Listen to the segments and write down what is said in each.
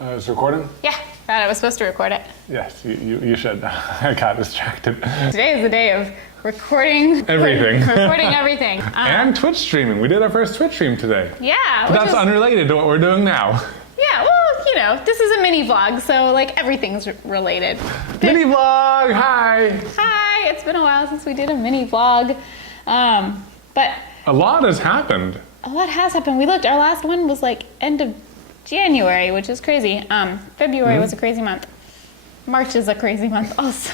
It's recording? Yeah, I was supposed to record it. Yes, you should. I got distracted. Today is the day of recording everything. Recording everything. And Twitch streaming. We did our first Twitch stream today. Yeah. But that's unrelated to what we're doing now. Yeah, well, you know, this is a mini vlog, so like everything's related. Mini vlog, hi. Hi, it's been a while since we did a mini vlog. But a lot has happened. A lot has happened. We looked, our last one was like end of January, which is crazy. February was a crazy month. March is a crazy month also.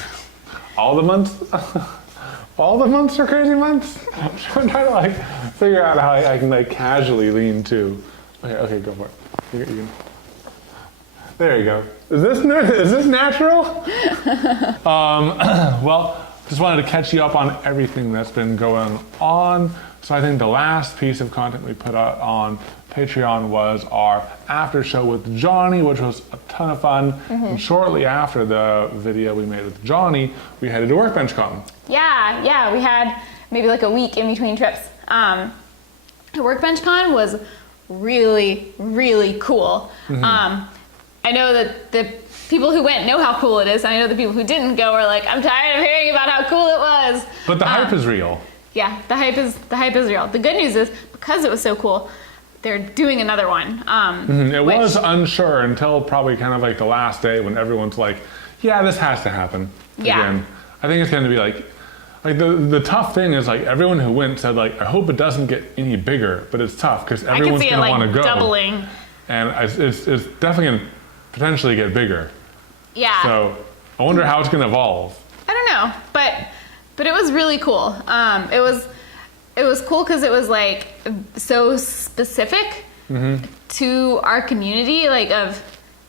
All the months? All the months are crazy months? I'm trying to like figure out how I can like casually lean to. Okay, go for it. You can. There you go. Is this natural? Well, just wanted to catch you up on everything that's been going on. So I think the last piece of content we put out on Patreon was our after show with Johnny, which was a ton of fun. And shortly after the video we made with Johnny, we headed to Workbench Con. Yeah, we had maybe like a week in between trips. Workbench Con was really, really cool. I know that the people who went know how cool it is, and I know the people who didn't go are like, I'm tired of hearing about how cool it was. But the hype is real. Yeah, the hype is real. The good news is, because it was so cool, they're doing another one. It was unsure until probably kind of like the last day when everyone's like, yeah, this has to happen again. I think it's going to be like the tough thing is like everyone who went said like, I hope it doesn't get any bigger, but it's tough because everyone's going to want to go. Doubling. And it's definitely going to potentially get bigger. Yeah. So I wonder how it's going to evolve. I don't know, but it was really cool. It was cool because it was like so specific to our community, like of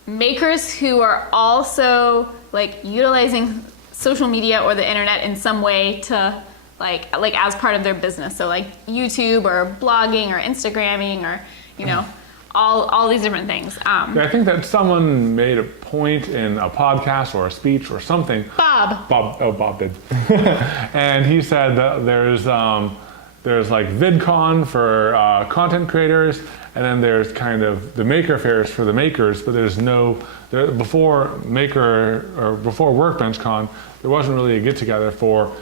makers who are also like utilizing social media or the internet in some way to like as part of their business. So like YouTube or blogging or Instagramming or, you know, all these different things. I think that someone made a point in a podcast or a speech or something. Bob did. And he said that there's like VidCon for content creators, and then there's kind of the maker fairs for the makers, but before Workbench Con, there wasn't really a get together for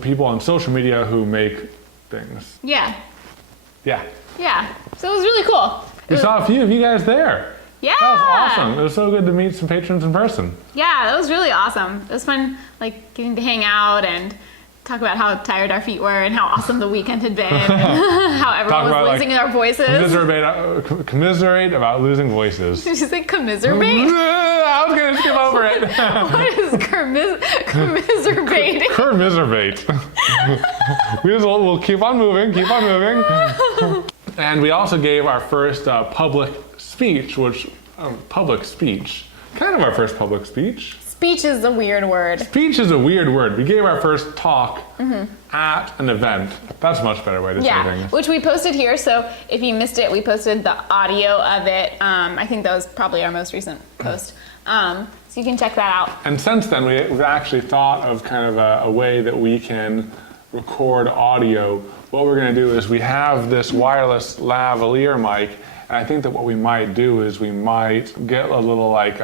people on social media who make things. Yeah. So it was really cool. We saw a few of you guys there. Yeah. That was awesome. It was so good to meet some patrons in person. Yeah, that was really awesome. It was fun, like getting to hang out and talk about how tired our feet were and how awesome the weekend had been and how everyone was losing their voices. Commiserate about losing voices. Did you say commiserate? I was going to skip over it. What is commiserate? Commiserate. We'll keep on moving. And we also gave our first public speech, kind of our first public speech. Speech is a weird word. Speech is a weird word. We gave our first talk at an event. That's a much better way to say things. Which we posted here, so if you missed it, we posted the audio of it. I think that was probably our most recent post. So you can check that out. And since then, we've actually thought of kind of a way that we can record audio. What we're going to do is we have this wireless lavalier mic, and I think that what we might do is we might get a little like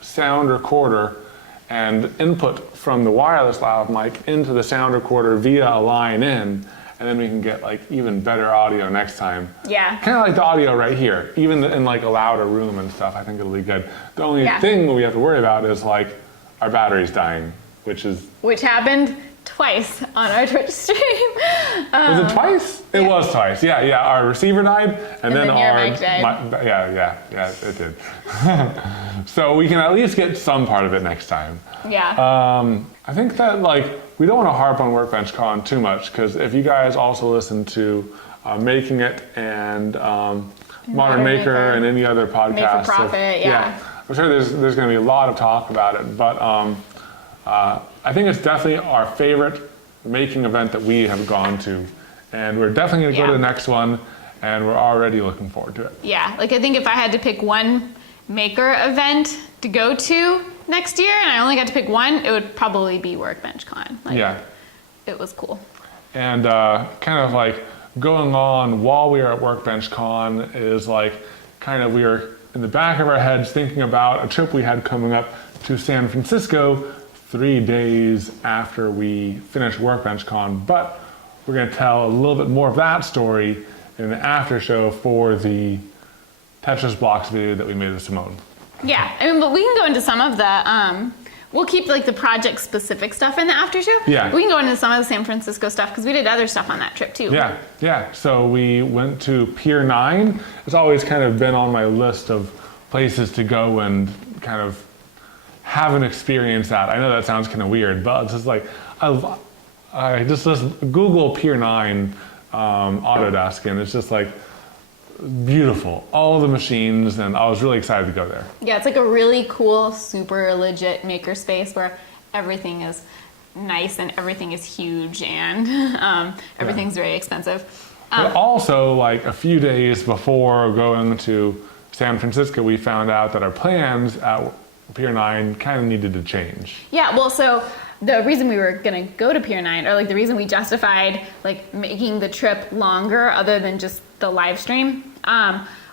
sound recorder and input from the wireless lav mic into the sound recorder via a line in, and then we can get like even better audio next time. Yeah. Kind of like the audio right here, even in like a louder room and stuff. I think it'll be good. The only thing we have to worry about is like our battery's dying, which happened twice on our Twitch stream. Was it twice? It was twice. Yeah. Our receiver died, and then your mic died. Yeah, it did. So we can at least get some part of it next time. Yeah. I think that like we don't want to harp on Workbench Con too much, because if you guys also listen to Making It and Modern Maker and any other podcast, Made for Profit, I'm sure there's going to be a lot of talk about it, but I think it's definitely our favorite making event that we have gone to, and we're definitely going to go to the next one, and we're already looking forward to it. Yeah, like I think if I had to pick one maker event to go to next year, and I only got to pick one, it would probably be Workbench Con. It was cool. And kind of like going on while we were at Workbench Con is like kind of we were in the back of our heads thinking about a trip we had coming up to San Francisco 3 days after we finished Workbench Con. But we're going to tell a little bit more of that story in the after show for the Tetris Blocks video that we made with Simone. Yeah, I mean, but we can go into some of the, we'll keep like the project specific stuff in the after show. Yeah. We can go into some of the San Francisco stuff because we did other stuff on that trip too. Yeah. So we went to Pier 9. It's always kind of been on my list of places to go and kind of have an experience at. I know that sounds kind of weird, but it's just like, I just Google Pier 9 Autodesk, and it's just like beautiful. All the machines, and I was really excited to go there. Yeah, it's like a really cool, super legit makerspace where everything is nice and everything is huge and everything's very expensive. But also, like a few days before going to San Francisco, we found out that our plans at Pier 9 kind of needed to change. Yeah, well, so the reason we were gonna go to Pier 9, or like the reason we justified like making the trip longer other than just the live stream,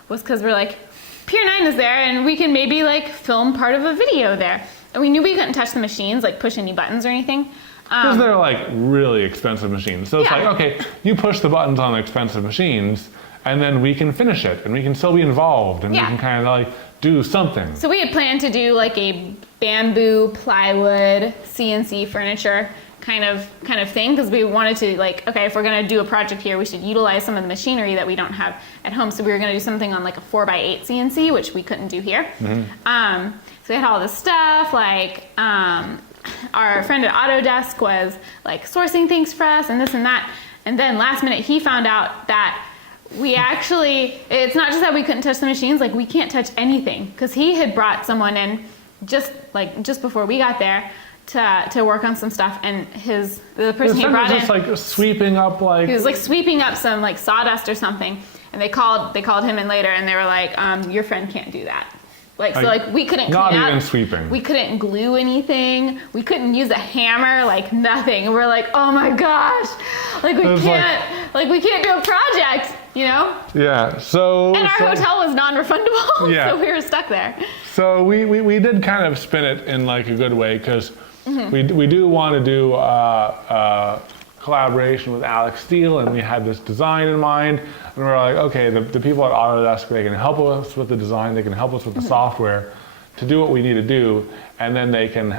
was because we're like, Pier 9 is there and we can maybe like film part of a video there. And we knew we couldn't touch the machines, like push any buttons or anything. Because they're like really expensive machines. So it's Yeah. like, okay, you push the buttons on the expensive machines and then we can finish it and we can still be involved and Yeah. we can kind of like do something. So we had planned to do like a bamboo, plywood, CNC furniture kind of thing, because we wanted to like, okay, if we're gonna do a project here, we should utilize some of the machinery that we don't have at home. So we were gonna do something on like a 4x8 CNC, which we couldn't do here. So we had all this stuff, like our friend at Autodesk was like sourcing things for us and this and that. And then last minute he found out that we actually, it's not just that we couldn't touch the machines, like we can't touch anything, because he had brought someone in just before we got there to work on some stuff, and the person he brought in, just like sweeping up like... he was like sweeping up some like sawdust or something, and they called him in later and they were like, your friend can't do that. Like, so like we couldn't not clean even up, sweeping. we couldn't glue anything, we couldn't use a hammer, like nothing. And we're like, oh my gosh, like we can't do a project, you know? Yeah, so... And our hotel was non-refundable, Yeah. so we were stuck there. So we did kind of spin it in like a good way, because we do want to do collaboration with Alex Steele, and we had this design in mind, and we're like, okay, the people at Autodesk, they can help us with the design, they can help us with the software to do what we need to do, and then they can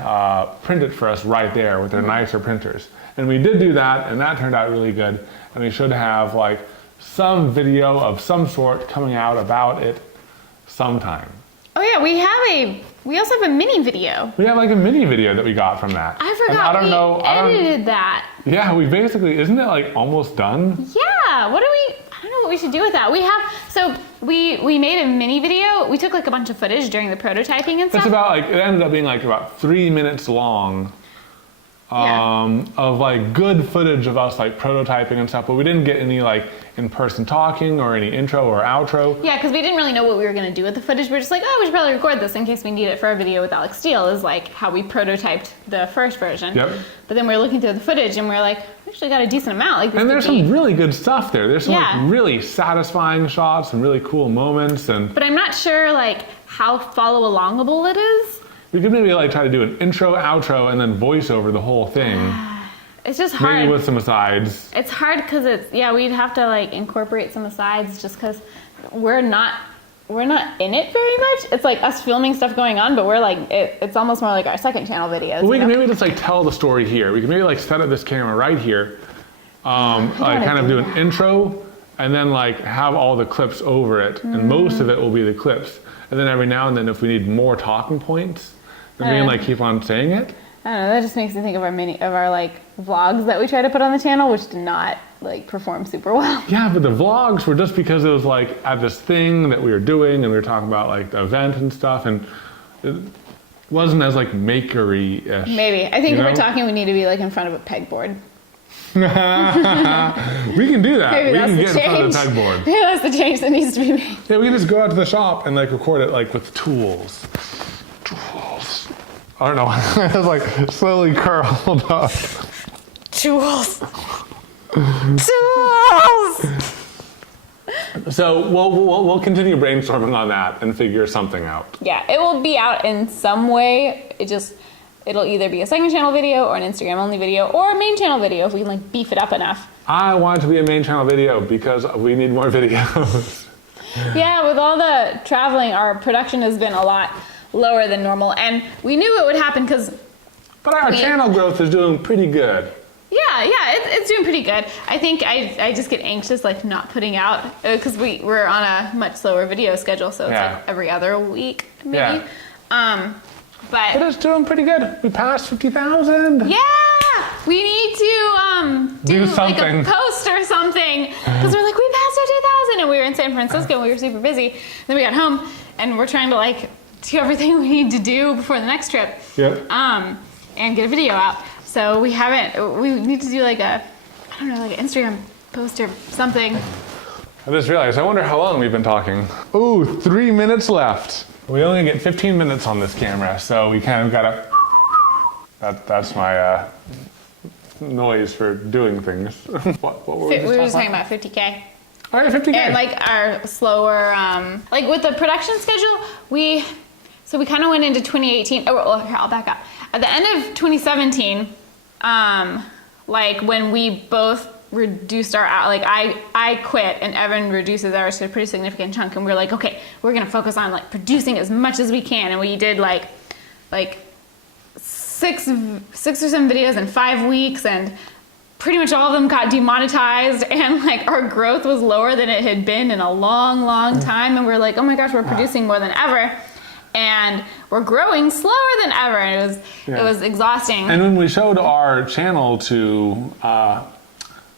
print it for us right there with their nicer printers. And we did do that, and that turned out really good, and we should have like some video of some sort coming out about it sometime. Oh yeah, we also have a mini video. We have like a mini video that we got from that. I And forgot I don't edited that. Yeah, we basically, isn't it like almost done? Yeah, I don't know what we should do with that. We made a mini video. We took like a bunch of footage during the prototyping and stuff. It's about like, it ended up being like about 3 minutes long of like good footage of us like prototyping and stuff, but we didn't get any like in-person talking or any intro or outro. Yeah, because we didn't really know what we were going to do with the footage. We were just like, oh, we should probably record this in case we need it for a video with Alex Steele, is like how we prototyped the first version. Yep. But then we were looking through the footage and we were like, we actually got a decent amount. Like, this And could there's be... some really good stuff there. There's some Yeah. like really satisfying shots and really cool moments, and But I'm not sure like how follow alongable it is. we could maybe like try to do an intro, outro, and then voice over the whole thing. It's just hard. Maybe with some asides. It's hard because we'd have to like incorporate some asides just because we're not in it very much. It's like us filming stuff going on, but we're like, it's almost more like our second channel videos. Well, we you can know? maybe just like tell the story here. We can maybe like set up this camera right here, like kind of do an intro, and then like have all the clips over it, and most of it will be the clips. And then every now and then, if we need more talking points, then we can like keep on saying it. I don't know. That just makes me think of our like vlogs that we try to put on the channel, which did not like perform super well. Yeah, but the vlogs were just because it was like at this thing that we were doing, and we were talking about like the event and stuff, and it wasn't as like makery-ish. Maybe. I think you if we're know? talking, we need to be like in front of a pegboard. We can do that. Maybe We that's can the get in front of the change. pegboard. Maybe that's the change that needs to be made. Yeah, we can just go out to the shop and like record it like with tools. Tools. I don't know. It was like slowly curled up. Tools. Tools. So we'll continue brainstorming on that and figure something out. Yeah, it will be out in some way. It'll either be a second channel video or an Instagram only video or a main channel video if we can like beef it up enough. I want it to be a main channel video because we need more videos. Yeah, with all the traveling, our production has been a lot lower than normal, and we knew it would happen because. But our channel growth is doing pretty good. Yeah, it's doing pretty good. I think I just get anxious like not putting out because we're on a much slower video schedule, so it's like every other week maybe. Yeah. But it's doing pretty good. We passed 50,000. Yeah, we need to do like a post or something because we're like we passed 50,000 and we were in San Francisco and we were super busy. Then we got home and we're trying to like do everything we need to do before the next trip. Yep. And get a video out. So we need to do like an Instagram post or something. I just realized, I wonder how long we've been talking. Ooh, 3 minutes left. We only get 15 minutes on this camera, so we kind of gotta, that's my noise for doing things. What were we were just talking about 50K. All right, 50K. And like our slower, like with the production schedule, we kind of went into 2018. Oh, well, here, I'll back up. At the end of 2017, like when we both reduced our, like I quit and Evan reduces ours to a pretty significant chunk, and we're like, okay, we're gonna focus on like producing as much as we can, and we did like six or seven videos in 5 weeks, and pretty much all of them got demonetized, and like our growth was lower than it had been in a long time, and we're like, oh my gosh, we're producing more than ever. And we're growing slower than ever. And it was exhausting. And when we showed our channel to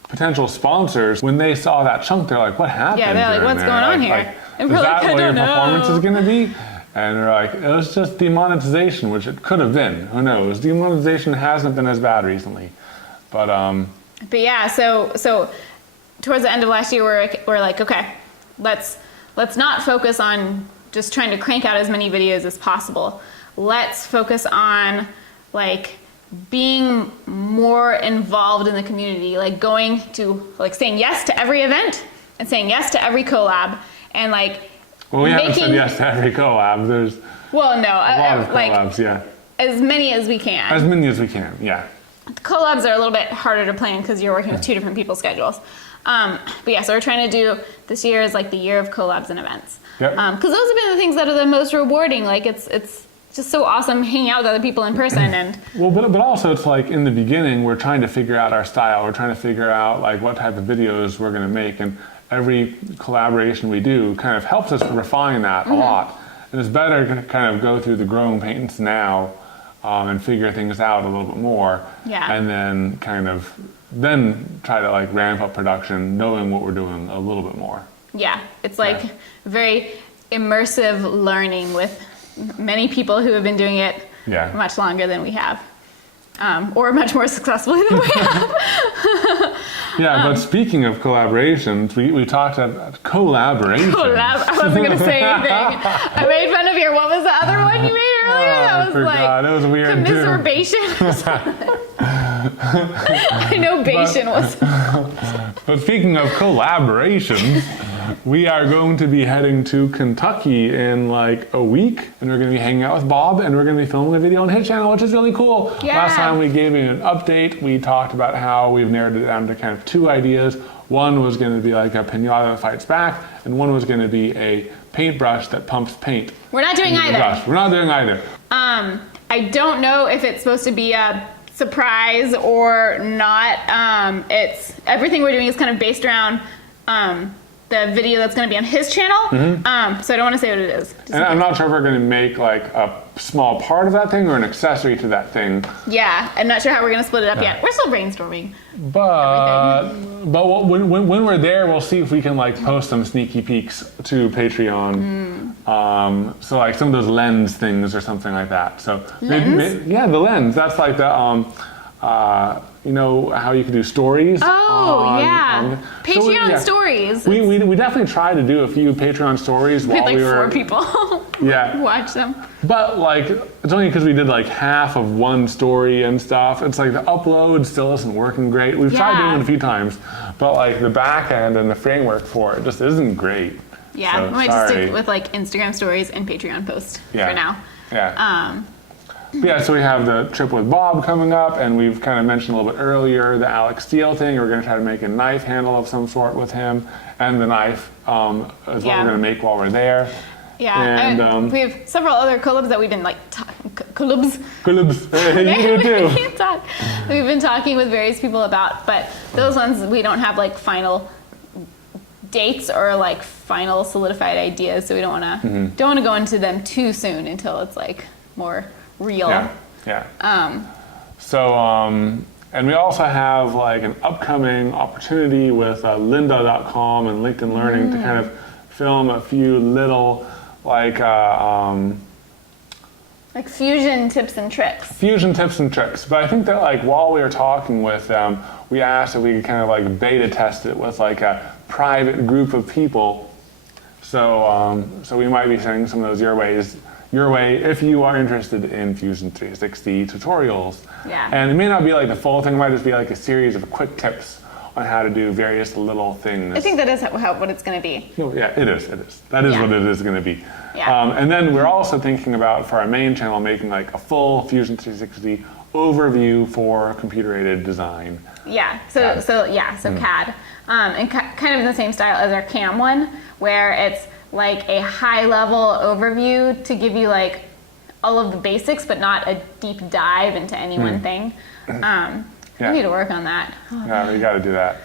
potential sponsors, when they saw that chunk, they're like, "What happened?" Yeah, they're like, "What's going on here?" Like, and is we're that like, what "I your don't performance know." is going to be? And they're like, "It was just demonetization, which it could have been. Who knows? Demonetization hasn't been as bad recently, but yeah, so towards the end of last year, we're like, okay, let's not focus on just trying to crank out as many videos as possible. Let's focus on like being more involved in the community, like going to like saying yes to every event and saying yes to every collab, and like we haven't said yes to every collab. There's a lot of collabs, yeah. As many as we can. As many as we can, yeah. Collabs are a little bit harder to plan because you're working with two different people's schedules. But yeah, so we're trying to do this year is like the year of collabs and events. Yep. Because those have been the things that are the most rewarding. Like it's just so awesome hanging out with other people in person and. Well, but also it's like in the beginning we're trying to figure out our style. We're trying to figure out like what type of videos we're going to make, and every collaboration we do kind of helps us refine that a lot. And it's better to kind of go through the growing pains now and figure things out a little bit more. Yeah. And then then try to like ramp up production, knowing what we're doing a little bit more. Yeah, it's like very immersive learning with many people who have been doing it much longer than we have, or much more successfully than we have. But speaking of collaborations, we talked about collaboration. I wasn't going to say anything. I made fun of your, what was the other one you made earlier? That was like it was weird commiseration or something. I know Bation was. But speaking of collaborations, we are going to be heading to Kentucky in like a week, and we're going to be hanging out with Bob, and we're going to be filming a video on his channel, which is really cool. Yeah. Last time we gave you an update, we talked about how we've narrowed it down to kind of 2 ideas. One was going to be like a pinata that fights back, and one was going to be a paintbrush that pumps paint. We're not doing either. We're not doing either. I don't know if it's supposed to be a surprise or not. It's everything we're doing is kind of based around the video that's going to be on his channel. So I don't want to say what it is. And I'm not sure if we're going to make like a small part of that thing or an accessory to that thing. Yeah, I'm not sure how we're going to split it up yet. We're still brainstorming. But when we're there, we'll see if we can like post some sneaky peeks to Patreon. So like some of those lens things or something like that. So lens? the lens. That's like the you know how you can do stories? Oh, yeah. Patreon So stories. We definitely tried to do a few Patreon stories We had while like we were. 4 people Yeah. watch them. But like, it's only because we did like half of one story and stuff. It's like the upload still isn't working great. We've tried Yeah. doing it a few times, but like the back end and the framework for it just isn't great. Yeah, So, we might just sorry. stick with like Instagram stories and Patreon posts Yeah. for now. Yeah. But yeah, so we have the trip with Bob coming up, and we've kind of mentioned a little bit earlier the Alex Steele thing. We're going to try to make a knife handle of some sort with him, and the knife is what we're Yeah. going to make while we're there. Yeah, And we have several other collabs that we've been like collabs. you do too. We can't talk. We've been talking with various people about, but those ones we don't have like final dates or like final solidified ideas, so we don't want to go into them too soon until it's like more real. Yeah, yeah. So, and we also have like an upcoming opportunity with lynda.com and LinkedIn Learning to kind of film a few little like Like fusion tips and tricks. fusion tips and tricks. But I think that like while we were talking with them, we asked if we could kind of like beta test it with like a private group of people. So, so we might be sending some of those your way if you are interested in Fusion 360 tutorials. Yeah. And it may not be like the full thing, it might just be like a series of quick tips on how to do various little things. I think that is what it's going to be. No, yeah, it is. That is Yeah. what it is going to be. Yeah. And then we're also thinking about, for our main channel, making like a full Fusion 360 overview for computer-aided design. Yeah. CAD. So CAD, and kind of in the same style as our CAM one, where it's like a high-level overview to give you like all of the basics, but not a deep dive into any one thing. Yeah. We need to work on that. Yeah, we got to do that.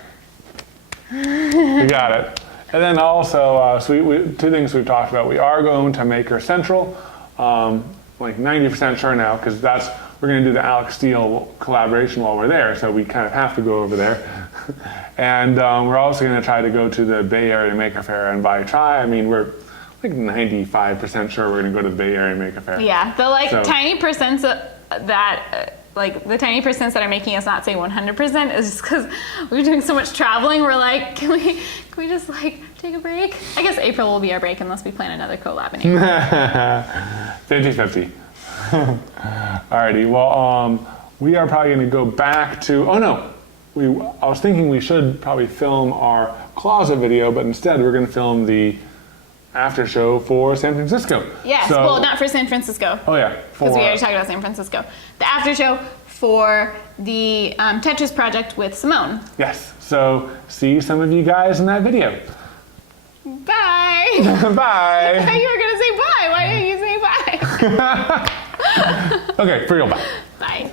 We got it. And then also, so we, 2 things we've talked about. We are going to Maker Central, like 90% sure now, because we're going to do the Alex Steele collaboration while we're there, so we kind of have to go over there. And we're also going to try to go to the Bay Area Maker Faire and buy try. I mean, we're like 95% sure we're going to go to the Bay Area Maker Faire. Yeah, the like So- tiny percents that. Like the tiny percents that are making us not say 100% is just because we're doing so much traveling. We're like, can we just like take a break? I guess April will be our break unless we plan another collab in April. 50-50. Alrighty, well, we are probably going to go back to, I was thinking we should probably film our closet video, but instead we're going to film the after show for San Francisco. Yes, So- well, not for San Francisco. Oh yeah, Because we already talked about San Francisco. The after show for the Tetris project with Simone. Yes, so see some of you guys in that video. Bye. I Bye. thought you were going to say bye. Why didn't you say bye? Okay, for real, bye. Bye.